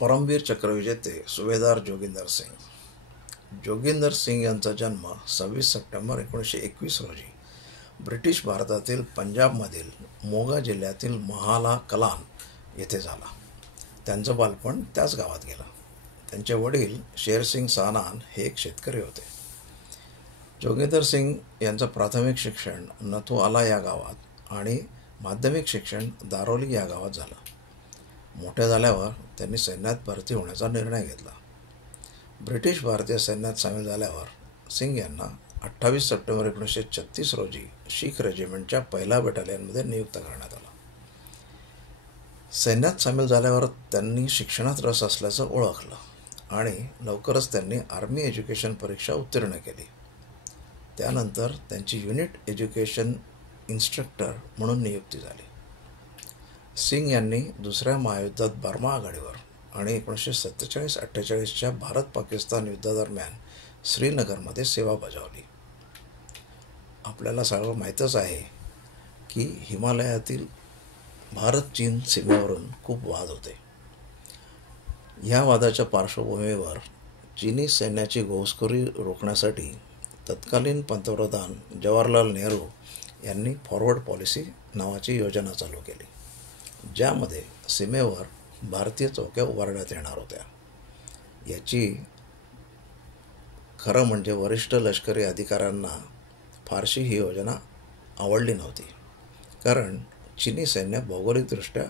परमवीर चक्र विजेते सुभेदार जोगिंदर सिंग. जोगिंदर सिंग यांचा जन्म 26 सप्टेंबर 1921 रोजी ब्रिटिश भारतातील पंजाबमधील मोगा जिल्ह्यातील महाला कलान येथे झाला. त्यांचं बालपण त्याच गावात गेलं. त्यांचे वडील शेरसिंग सानान हे एक शेतकरी होते. जोगिंदर सिंग यांचं प्राथमिक शिक्षण नथुआला या गावात आणि माध्यमिक शिक्षण दारोली या गावात झालं. मोठे झाल्यावर त्यांनी सैन्यात भरती होण्याचा निर्णय घेतला. ब्रिटिश भारतीय सैन्यात सामील झाल्यावर सिंग यांना 28 सप्टेंबर 1936 रोजी शीख रेजिमेंटच्या 1ल्या बटालियनमध्ये नियुक्त करण्यात आलं. सैन्यात सामील झाल्यावर त्यांनी शिक्षणात रस असल्याचं ओळखलं आणि लवकरच त्यांनी आर्मी एज्युकेशन परीक्षा उत्तीर्ण केली. त्यानंतर त्यांची युनिट एज्युकेशन इन्स्ट्रक्टर म्हणून नियुक्ती झाली. सिंग यांनी दुसऱ्या महायुद्धात बर्मा आघाडीवर आणि 1947-48च्या भारत-पाकिस्तान युद्धादरम्यान श्रीनगरमध्ये सेवा बजावली. आपल्याला सगळं माहीतच आहे की हिमालयातील भारत-चीन सीमेवरून खूप वाद होते. या वादाच्या पार्श्वभूमीवर चीनी सैन्याची घुसखोरी रोखण्यासाठी तत्कालीन पंतप्रधान जवाहरलाल नेहरू यांनी फॉरवर्ड पॉलिसी नावाची योजना चालू केली, ज्यामध्ये सीमेवर भारतीय चौक्या उभारण्यात येणार होत्या. याची खरं म्हणजे वरिष्ठ लष्करी अधिकाऱ्यांना फारशी ही योजना आवडली नव्हती, कारण चीनी सैन्य भौगोलिकदृष्ट्या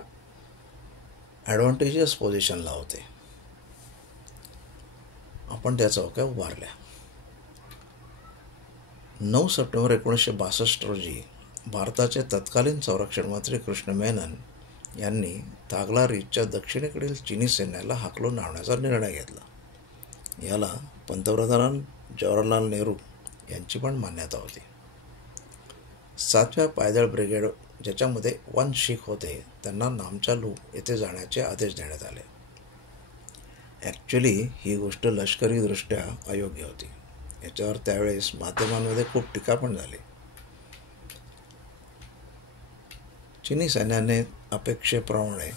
ॲडव्हान्टेजियस पोझिशनला होते. आपण त्या चौक्या उभारल्या. 9 सप्टेंबर 1962 रोजी भारताचे तत्कालीन संरक्षण मंत्री कृष्ण मेनन यांनी तागला रीचच्या दक्षिणेकडील चीनी सैन्याला हाकलून लावण्याचा निर्णय घेतला. याला पंतप्रधान जवाहरलाल नेहरू यांची पण मान्यता होती. 7व्या पायदळ ब्रिगेड, ज्याच्यामध्ये 1 शीख होते, त्यांना नामचालू येथे जाण्याचे आदेश देण्यात आले. ॲक्च्युली ही गोष्ट लष्करीदृष्ट्या अयोग्य होती. याच्यावर त्यावेळेस माध्यमांमध्ये खूप टीका पण झाली. चीनी सैन्याने अपेक्षेप्रमाणे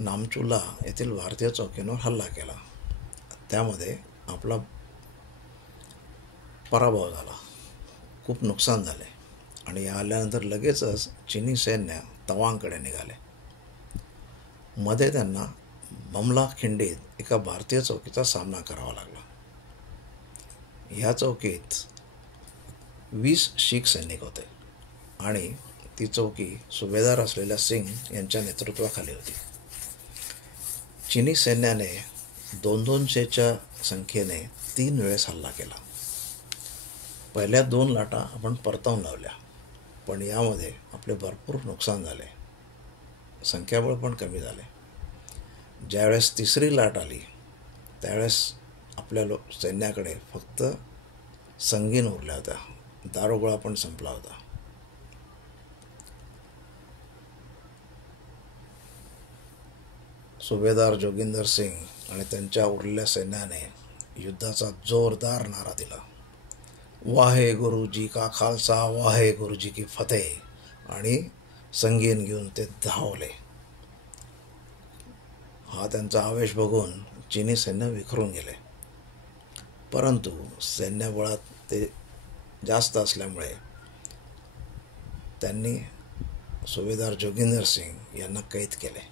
नामचुला येथील भारतीय चौकींवर हल्ला केला. त्यामध्ये आपला पराभव झाला, खूप नुकसान झाले आणि या हल्ल्यानंतर लगेचच चीनी सैन्य तवांगकडे निघाले. मध्ये त्यांना ममला खिंडीत एका भारतीय चौकीचा सामना करावा लागला. ह्या चौकीत 20 शीख सैनिक होते आणि ती चौकी सुभेदार असलेल्या सिंग यांच्या नेतृत्वाखाली होती. चीनी सैन्याने 200च्या संख्येने 3 वेळेस हल्ला केला. पहिल्या 2 लाटा आपण परतावून लावल्या, पण यामध्ये आपले भरपूर नुकसान झाले, संख्याबळ पण कमी झाले. ज्यावेळेस 3री लाट आली त्यावेळेस आपल्या सैन्याकडे फक्त संगीन उरल्या होत्या, दारुगोळा पण संपला होता. सुभेदार जोगिंदर सिंग आणि त्यांच्या उरलेल्या सैन्याने युद्धाचा जोरदार नारा दिला. वाहे गुरुजी का खालसा, वाहे गुरुजी की फतेह, आणि संगीन घेऊन ते धावले. हा त्यांचा आवेश बघून चीनी सैन्य विखरून गेले. परंतु सैन्यबळात ते जास्त असल्यामुळे त्यांनी सुभेदार जोगिंदर सिंग यांना कैद केले.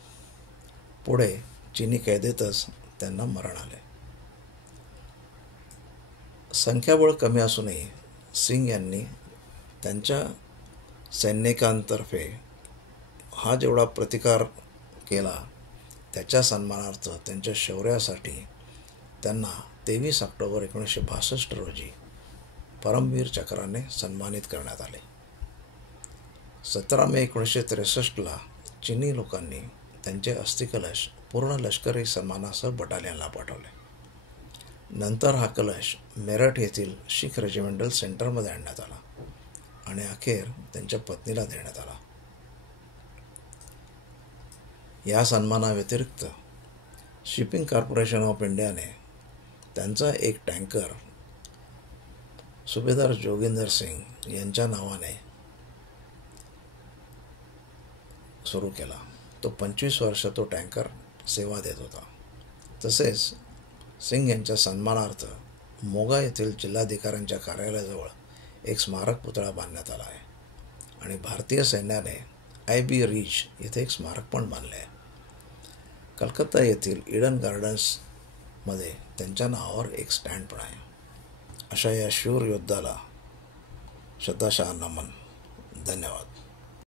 पुढे चीनी कैदेतच त्यांना मरण आले. संख्याबळ कमी असूनही सिंग यांनी त्यांच्या सैनिकांतर्फे हा जेवढा प्रतिकार केला त्याच्या सन्मानार्थ, त्यांच्या शौर्यासाठी त्यांना 23 ऑक्टोबर 1962 रोजी परमवीर चक्राने सन्मानित करण्यात आले. 17 मे 1963ला चीनी लोकांनी त्यांचे अस्थिकलश पूर्ण लष्करी सन्मानासह बटालियनला पाठवले. नंतर हा कलश मेरठ येथील शीख रेजिमेंटल सेंटरमध्ये आणण्यात आला आणि अखेर त्यांच्या पत्नीला देण्यात आला. या सन्मानाव्यतिरिक्त शिपिंग कॉर्पोरेशन ऑफ इंडियाने त्यांचा एक टँकर सुभेदार जोगिंदर सिंग यांच्या नावाने सुरू केला. तो 25 वर्ष तो टँकर सेवा देत होता. तसेच सिंग यांच्या सन्मानार्थ मोगा येथील जिल्हाधिकाऱ्यांच्या कार्यालयाजवळ एक स्मारक पुतळा बांधण्यात आला आहे आणि भारतीय सैन्याने IB रिज येथे एक स्मारक पण बांधले आहे. कलकत्ता येथील ईडन गार्डन्समध्ये त्यांच्या नावावर एक स्टँड पण आहे. अशा या शूर योद्धाला श्रद्धाशः नमन. धन्यवाद.